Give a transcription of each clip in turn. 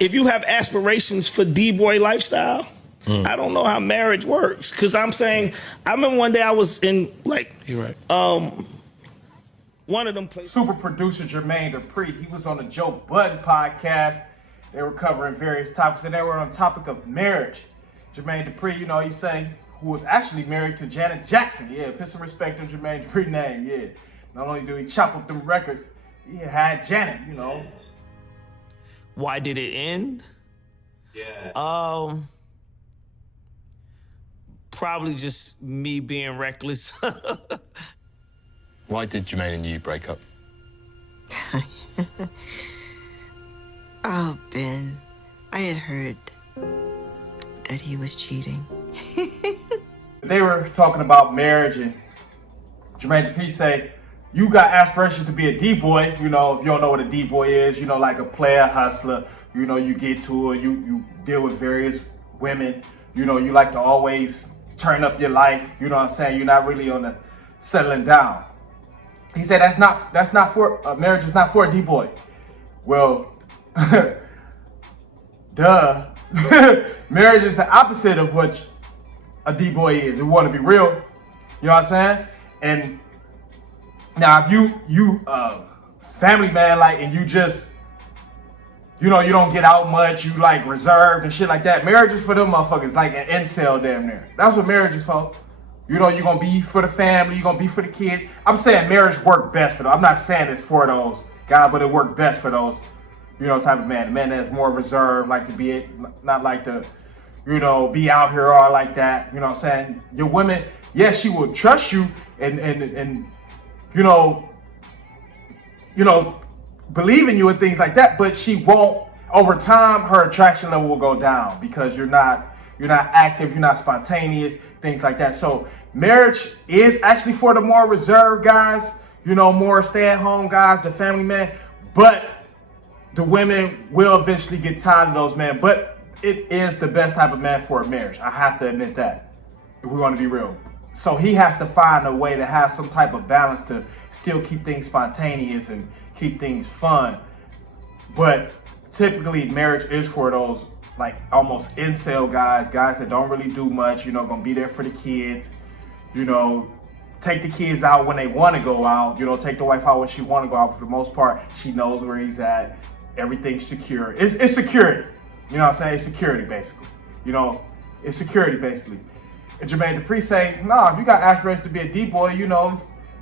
if you have aspirations for D-boy lifestyle, I don't know how marriage works. Because I'm saying, I remember one day I was in, like, you're right. One of them places. Super producer Jermaine Dupri, he was on the Joe Budden Podcast. They were covering various topics, and they were on the topic of marriage. Jermaine Dupri, you know, he say, who was actually married to Janet Jackson. Yeah, put some respect on Jermaine Dupri's name, yeah. Not only do he chop up them records, he had Janet, you know. Why did it end? Yeah. Probably just me being reckless. Why did Jermaine and you break up? Oh, Ben, I had heard that he was cheating. They were talking about marriage, and Jermaine Dupri say, you got aspirations to be a D-boy. You know, if you don't know what a D-boy is, you know, like a player, hustler. You know, you get to it, you deal with various women. You know, you like to always turn up your life. You know what I'm saying? You're not really on the settling down. He said that's not for marriage is not for a D-boy. Well, duh. Marriage is the opposite of what a D-boy is. We want to be real. You know what I'm saying? And now if you family man, like, and you just, you know, you don't get out much, you like reserved and shit like that. Marriage is for them motherfuckers, like an incel damn near. That's what marriage is for. You know, you're going to be for the family, you're going to be for the kids. I'm saying marriage worked best for them. I'm not saying it's for those guys, but it worked best for those, you know, type of man. The man that's more reserved, like to be, not like to, you know, be out here all like that. You know what I'm saying? Your women, yes, she will trust you and you know, believe in you and things like that, but she won't, over time, her attraction level will go down because you're not active, you're not spontaneous, things like that. So marriage is actually for the more reserved guys, you know, more stay-at-home guys, the family man, but the women will eventually get tired of those men. But it is the best type of man for a marriage. I have to admit that, if we want to be real. So he has to find a way to have some type of balance to still keep things spontaneous and keep things fun. But typically marriage is for those like almost incel guys that don't really do much, you know, gonna be there for the kids, you know, take the kids out when they want to go out, you know, take the wife out when she want to go out. For the most part, she knows where he's at. Everything's secure. It's security. You know what I'm saying? It's security, basically. You know, it's security, basically. And Jermaine Dupri say, nah, if you got aspirations to be a D-boy, you know,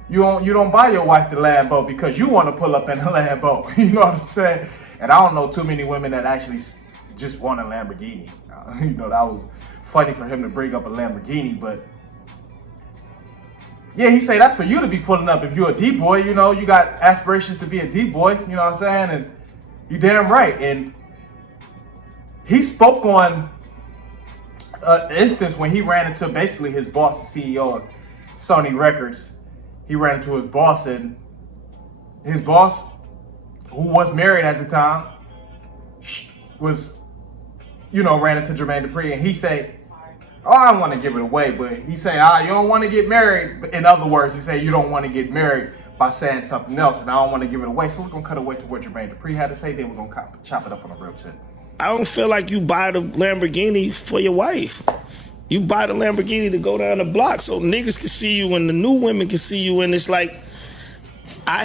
you don't buy your wife the Lambo because you want to pull up in a Lambo. You know what I'm saying? And I don't know too many women that actually just want a Lamborghini. You know, that was funny for him to bring up a Lamborghini, but yeah, he say that's for you to be pulling up if you're a D-boy. You know, you got aspirations to be a D-boy, you know what I'm saying? And you damn right. And he spoke on an instance when he ran into basically his boss, the CEO of Sony Records. He ran into his boss, and his boss, who was married at the time, was, you know, ran into Jermaine Dupri, and he said, oh, I don't want to give it away, but he said, you don't want to get married. But in other words, he said, you don't want to get married by saying something else, and I don't want to give it away. So we're going to cut away to what Jermaine Dupri had to say, then we're going to chop it up on a real tip. I don't feel like you buy the Lamborghini for your wife. You buy the Lamborghini to go down the block so niggas can see you and the new women can see you, and it's like,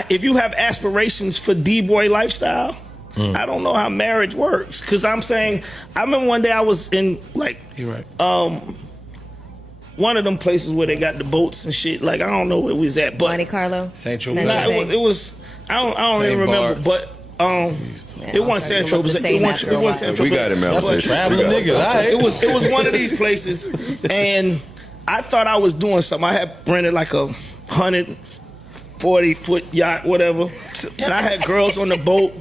if you have aspirations for D-boy lifestyle, I don't know how marriage works. Because I'm saying, I remember one day I was in, like, you're right. One of them places where they got the boats and shit. Like, I don't know where we was at, but Monte Carlo, St. Tropez. Nah, it was. I don't even remember, but it wasn't San Tropez. It wasn't San Tropez. We got him out there. Traveling niggas. All right. It was one of these places, and I thought I was doing something. I had rented like a 140-foot yacht, whatever, and I had girls on the boat.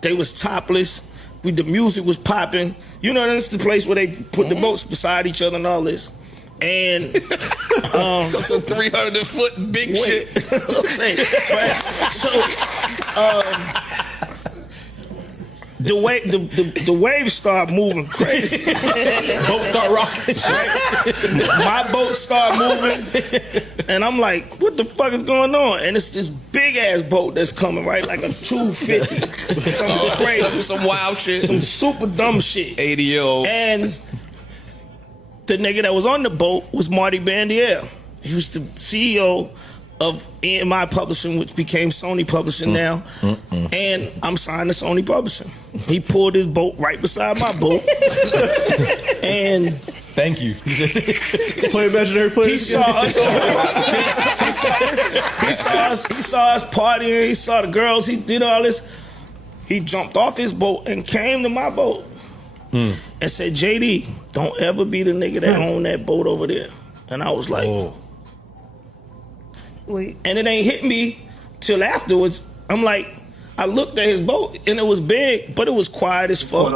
They was topless. The music was popping. You know, that's the place where they put the boats beside each other and all this. And some 300-foot big shit. I'm saying, right? So the waves start moving crazy. Boat start rocking. Right? My boat start moving, and I'm like, what what the fuck is going on? And it's this big ass boat that's coming, right? Like a 250. Something crazy. Some wild shit. Some super dumb shit. 80-year-old. And the nigga that was on the boat was Marty Bandier. He was the CEO of EMI Publishing, which became Sony Publishing now. And I'm signed to Sony Publishing. He pulled his boat right beside my boat. And thank you. Play imaginary players. he saw us. He saw us partying. He saw the girls. He did all this. He jumped off his boat and came to my boat and said, "JD, don't ever be the nigga that owned that boat over there." And I was like, Wait. and it ain't hit me till afterwards. I'm like, I looked at his boat and it was big, but it was quiet as fuck.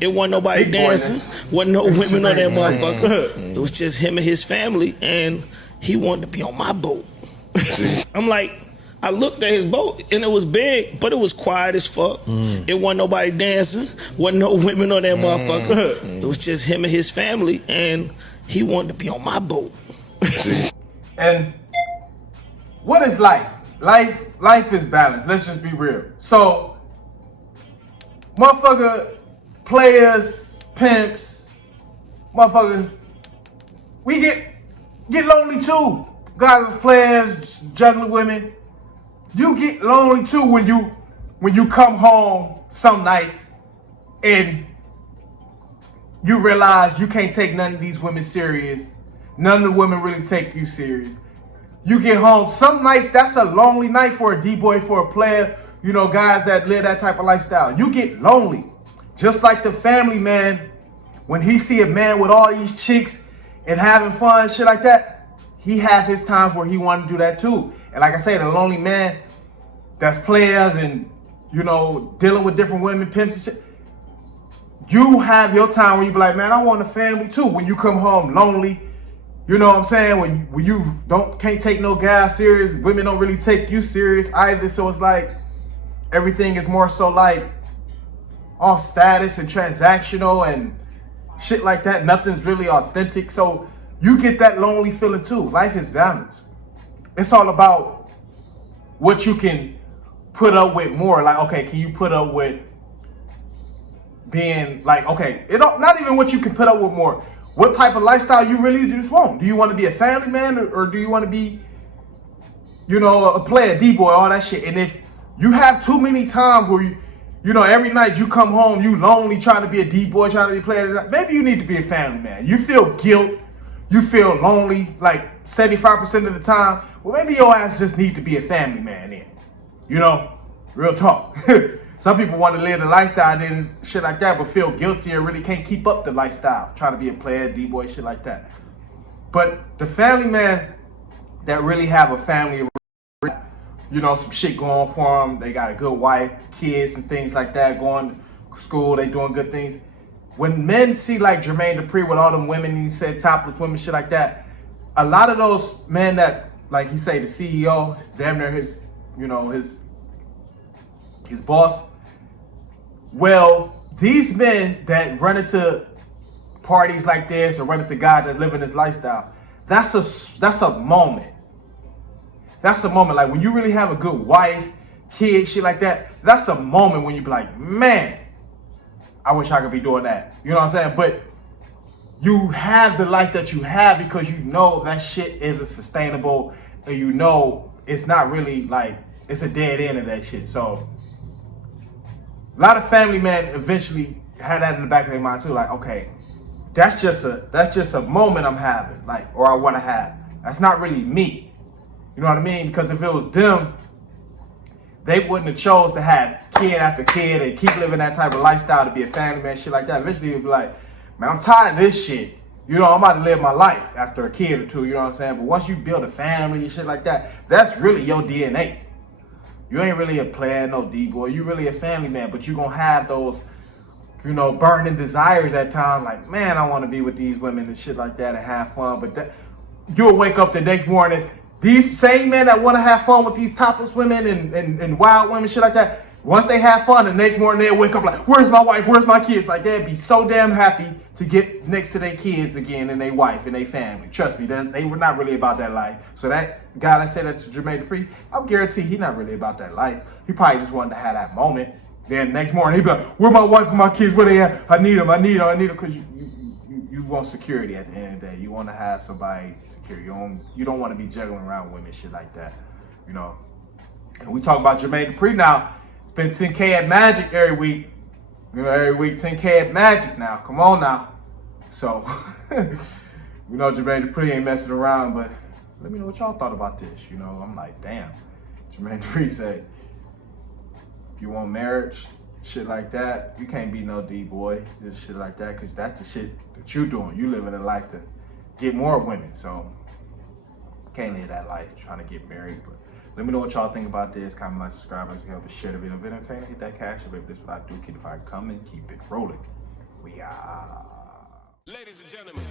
It wasn't nobody dancing, wasn't no women on that motherfucker. It was just him and his family, and he wanted to be on my boat. I'm like, I looked at his boat and it was big, but it was quiet as fuck. It wasn't nobody dancing, wasn't no women on that motherfucker. It was just him and his family, and he wanted to be on my boat. And what is life? Life is balance. Let's just be real. So, motherfucker, players, pimps, motherfuckers, we get lonely too. Guys, players, juggling women, you get lonely too when you come home some nights and you realize you can't take none of these women serious. None of the women really take you serious. You get home, some nights that's a lonely night for a D-boy, for a player, you know, guys that live that type of lifestyle. You get lonely. Just like the family man, when he see a man with all these chicks and having fun, shit like that, he have his times where he want to do that too. And like I say, the lonely man that's players and, you know, dealing with different women, pimps and shit, you have your time where you be like, man, I want a family too. When you come home lonely, you know what I'm saying? When you can't take no guy serious, women don't really take you serious either. So it's like everything is more so like all status and transactional and shit like that. Nothing's really authentic. So you get that lonely feeling too. Life is balance. It's all about what you can put up with more. Like, okay, can you put up with being like, okay, not even what you can put up with more. What type of lifestyle you really just want? Do you want to be a family man or do you want to be, you know, a player, D-boy, all that shit? And if you have too many times where you know, every night you come home, you lonely, trying to be a D-boy, trying to be a player, maybe you need to be a family man. You feel guilt, you feel lonely, like 75% of the time. Well, maybe your ass just need to be a family man then. You know, real talk. Some people want to live the lifestyle and shit like that, but feel guilty and really can't keep up the lifestyle, trying to be a player, D-boy, shit like that. But the family man that really have a family, you know, some shit going for them, they got a good wife, kids and things like that, going to school, they doing good things. When men see like Jermaine Dupri with all them women, he said topless women, shit like that, a lot of those men that, like he say, the CEO, damn near his, you know, his boss. Well, these men that run into parties like this or run into guys that live in this lifestyle, that's a moment. That's a moment. Like when you really have a good wife, kids, shit like that, that's a moment when you be like, man, I wish I could be doing that. You know what I'm saying? But you have the life that you have because you know that shit isn't sustainable and you know it's not really like, it's a dead end of that shit. So a lot of family men eventually had that in the back of their mind too. Like, okay, that's just a moment I'm having, like, or I want to have. That's not really me. You know what I mean? Because if it was them, they wouldn't have chose to have kid after kid and keep living that type of lifestyle to be a family man, shit like that. Eventually it'd be like, man, I'm tired of this shit. You know, I'm about to live my life after a kid or two, you know what I'm saying? But once you build a family and shit like that, that's really your DNA. You ain't really a player, no D-boy. You really a family man, but you gonna have those, you know, burning desires at times. Like, man, I want to be with these women and shit like that and have fun. But you'll wake up the next morning, these same men that want to have fun with these topless women and wild women, shit like that, Once they have fun, the next morning they'll wake up like, where's my wife? Where's my kids? Like, they'd be so damn happy to get next to their kids again and their wife and their family. Trust me, they were not really about that life. So that guy that said that to Jermaine Dupri, I'm guaranteed he's not really about that life. He probably just wanted to have that moment. Then next morning he'd be like, where my wife and my kids? Where they at? I need them. Because you want security at the end of the day. You want to have somebody secure. You don't want to be juggling around women, shit like that. You know. And we talk about Jermaine Dupri now. Been 10K at Magic every week. You know, every week 10K at Magic now. Come on now. So, we know Jermaine Dupri ain't messing around, but let me know what y'all thought about this. You know, I'm like, damn. Jermaine Dupri said, if you want marriage, shit like that, you can't be no D-boy, this shit like that, because that's the shit that you doing. You living a life to get more women. So, can't live that life trying to get married, but let me know what y'all think about this. Comment, like, subscribe, and help us share the video of entertainment. Hit that cash up if this is what I do. Keep the fire coming. Keep it rolling. We are. Ladies and gentlemen.